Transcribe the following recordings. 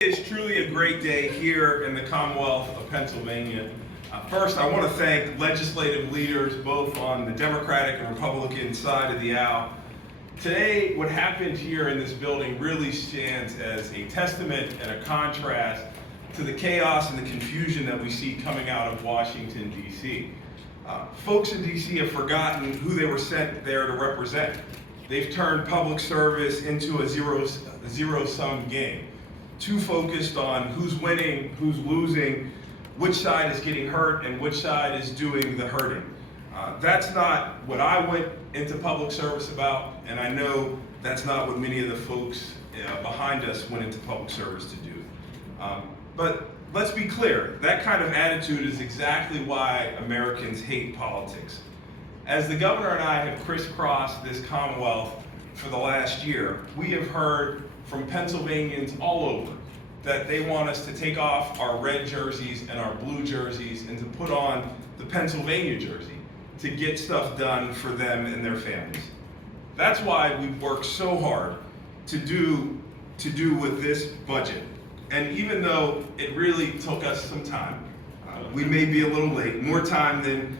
It's truly a great day here in the Commonwealth of Pennsylvania. First, I want to thank legislative leaders both on the Democratic and Republican side of the aisle. Today, what happened here in this building really stands as a testament and a contrast to the chaos and the confusion that we see coming out of Washington, D.C. Folks in D.C. have forgotten who they were sent there to represent. They've turned public service into a zero-sum game. Too focused on who's winning, who's losing, which side is getting hurt, and which side is doing the hurting. That's not what I went into public service about, and I know that's not what many of the folks behind us went into public service to do. But let's be clear, that kind of attitude is exactly why Americans hate politics. As the governor and I have crisscrossed this Commonwealth for the last year, we have heard from Pennsylvanians all over that they want us to take off our red jerseys and our blue jerseys and to put on the Pennsylvania jersey to get stuff done for them and their families. That's why we've worked so hard to do with this budget. And even though it really took us some time, we may be a little late, more time than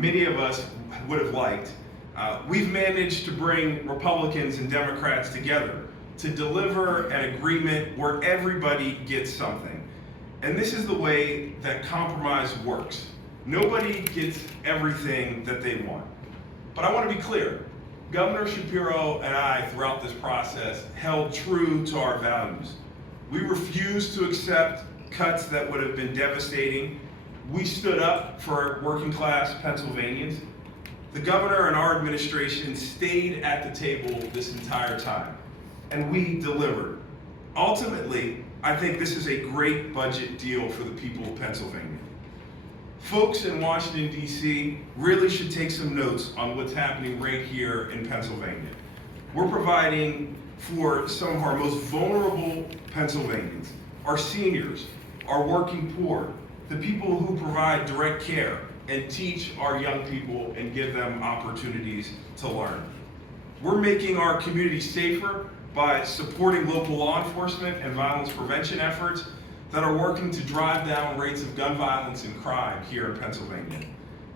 many of us would have liked, we've managed to bring Republicans and Democrats together to deliver an agreement where everybody gets something. And this is the way that compromise works. Nobody gets everything that they want. But I want to be clear, Governor Shapiro and I, throughout this process, held true to our values. We refused to accept cuts that would have been devastating. We stood up for working class Pennsylvanians. The governor and our administration stayed at the table this entire time, and we delivered. Ultimately, I think this is a great budget deal for the people of Pennsylvania. Folks in Washington, D.C. really should take some notes on what's happening right here in Pennsylvania. We're providing for some of our most vulnerable Pennsylvanians, our seniors, our working poor, the people who provide direct care and teach our young people and give them opportunities to learn. We're making our community safer by supporting local law enforcement and violence prevention efforts that are working to drive down rates of gun violence and crime here in Pennsylvania.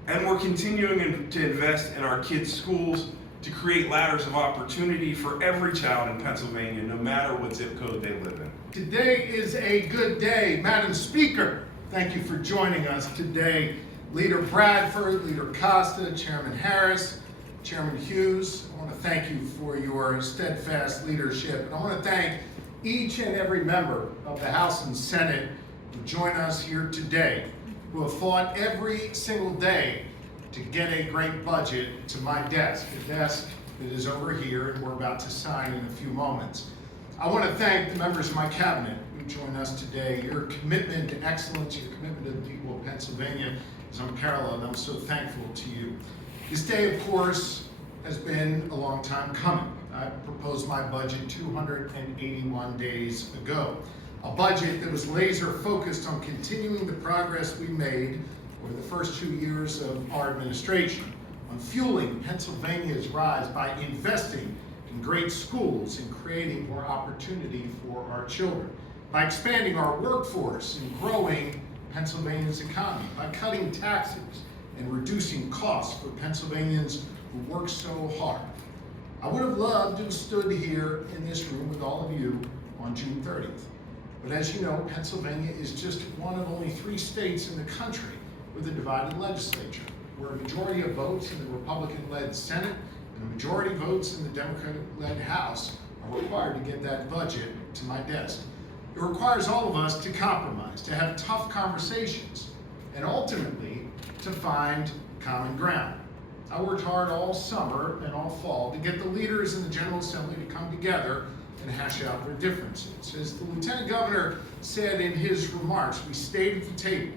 And we're continuing to invest in our kids' schools to create ladders of opportunity for every child in Pennsylvania, no matter what zip code they live in. Today is a good day. Madam Speaker, thank you for joining us today. Leader Bradford, Leader Costa, Chairman Harris, Chairman Hughes, I want to thank you for your steadfast leadership. And I want to thank each and every member of the House and Senate who join us here today, who have fought every single day to get a great budget to my desk, a desk that is over here and we're about to sign in a few moments. I want to thank the members of my cabinet who join us today. Your commitment to excellence, your commitment to the people of Pennsylvania is unparalleled. I'm so thankful to you. This day, of course, has been a long time coming. I proposed my budget 281 days ago. A budget that was laser focused on continuing the progress we made over the first 2 years of our administration, on fueling Pennsylvania's rise by investing in great schools and creating more opportunity for our children, by expanding our workforce and growing Pennsylvania's economy, by cutting taxes and reducing costs for Pennsylvanians who work so hard. I would have loved to have stood here in this room with all of you on June 30th. But as you know, Pennsylvania is just one of only 3 states in the country with a divided legislature, where a majority of votes in the Republican-led Senate and a majority votes in the Democratic-led House are required to get that budget to my desk. It requires all of us to compromise, to have tough conversations, and ultimately to find common ground. I worked hard all summer and all fall to get the leaders in the General Assembly to come together and hash out their differences. As the Lieutenant Governor said in his remarks, we stayed at the table.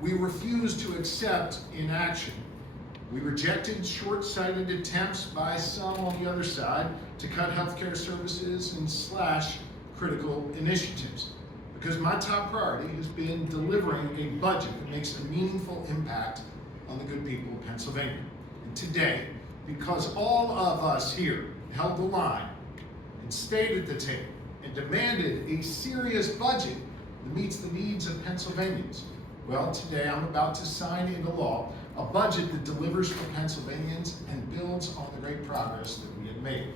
We refused to accept inaction. We rejected short-sighted attempts by some on the other side to cut healthcare services and slash critical initiatives. Because my top priority has been delivering a budget that makes a meaningful impact on the good people of Pennsylvania. And today, because all of us here held the line and stayed at the table and demanded a serious budget that meets the needs of Pennsylvanians. Well, today I'm about to sign into law a budget that delivers for Pennsylvanians and builds on the great progress that we have made.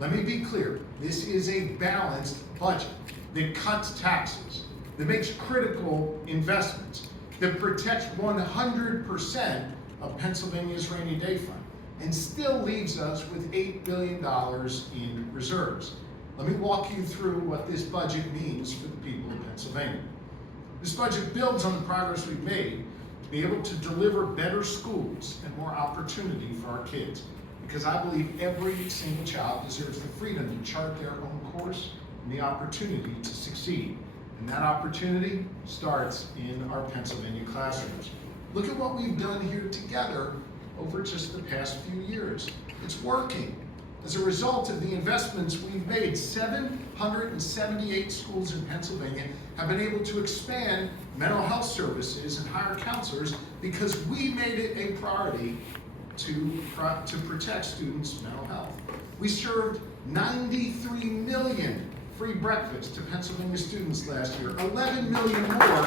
Let me be clear, this is a balanced budget that cuts taxes, that makes critical investments, that protects 100% of Pennsylvania's rainy day fund, and still leaves us with $8 billion in reserves. Let me walk you through what this budget means for the people of Pennsylvania. This budget builds on the progress we've made to be able to deliver better schools and more opportunity for our kids, because I believe every single child deserves the freedom to chart their own course and the opportunity to succeed. And that opportunity starts in our Pennsylvania classrooms. Look at what we've done here together over just the past few years. It's working. As a result of the investments we've made, 778 schools in Pennsylvania have been able to expand mental health services and hire counselors because we made it a priority to protect students' mental health. We served 93 million free breakfasts to Pennsylvania students last year, 11 million more